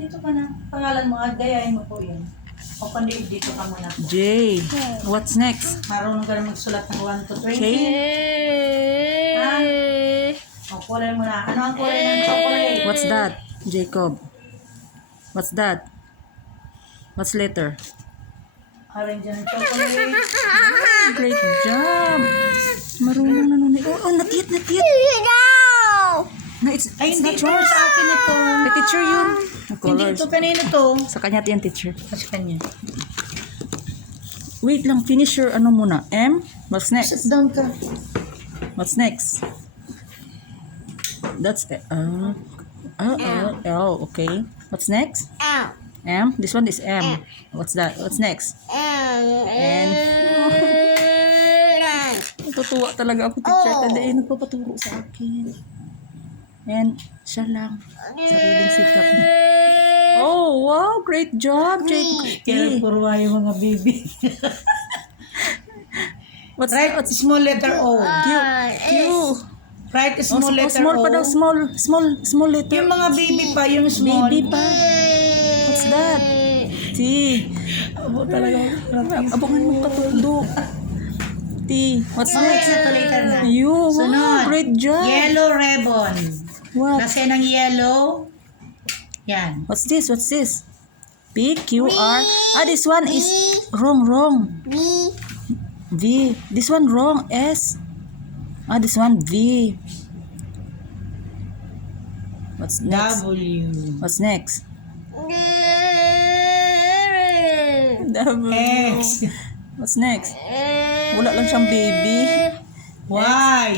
Dito ka na. Pangalan mo, gayahin mo po yun. O pandi, dito ka muna po. J. What's next? Marunong ka na magsulat ng 1 to 20. K. Ha? O, kulay mo na. Ano ang kulay ng chocolate? What's that? Jacob. What's that? What's letter? Orange ng chocolate. Great job. Marunong na nun. Oh, not yet. No, it's Ay, not hindi ito yours. sa akin ito. The teacher yun. The Hindi colors. ito, kanino to? Sa kanya yan, teacher. Kasi kanya. Wait lang, finish your ano muna. M? What's Sit next? down ka. What's next? That's L, okay. What's next? M? This one is M. What's that? What's next? N. Natutuwa talaga ako, teacher. Tanda nagpapaturo sa akin. And siya lang. Sariling sikap niya. Oh, wow. Great job, Jacob. Kaya purwa yung mga baby. What's Write small letter O. Q? Q. Write small letter Small O. pa daw. Small letter. Yung mga baby pa, yung small. Baby pa. What's that? T. Abo talaga. Abangan mo katundo. T. What's next? Ito later na. You. Wow, Sunod. great job. Yellow ribbon. What? Kasi ng yellow. Yan. What's this? What's this? P, Q, R. Ah, this one is wrong. V. This one wrong. S. Ah, this one V. What's next? W. What's next? W. X. What's next? Wala lang siyang baby. Y.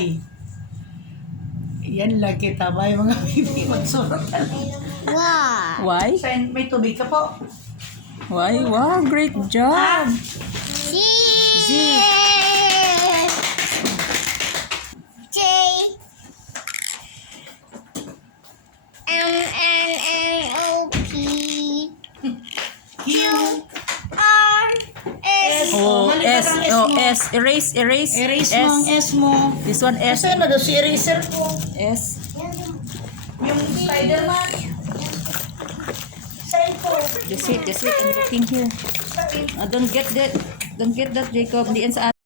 Yan lang kita ba yung mga baby magsurat ka lang. Y? Sign, may tubig ka po. Y? Wow, great job. Z. Q. Oh, mali S. ka ng Oh, mo. S. Erase. Erase mo ang S mo. This one S. Kasi ano daw si eraser ko. S. Yung Spider-Man. Sign ko. Just wait. I'm looking here. Don't get that, Jacob. Di yan sa